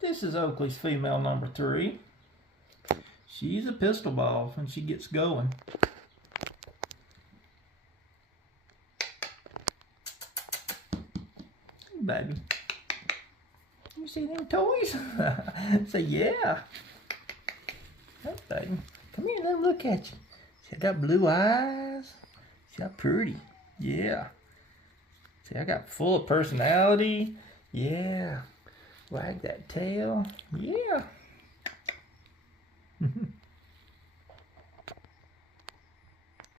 This is Oakley's female number 3. She's a pistol ball when she gets going. Hey, baby. You see them toys? Say yeah. Hey, baby. Come here, let me look at you. See, I got blue eyes. See how pretty. Yeah. See, I got full of personality. Yeah. Wag that tail. Yeah.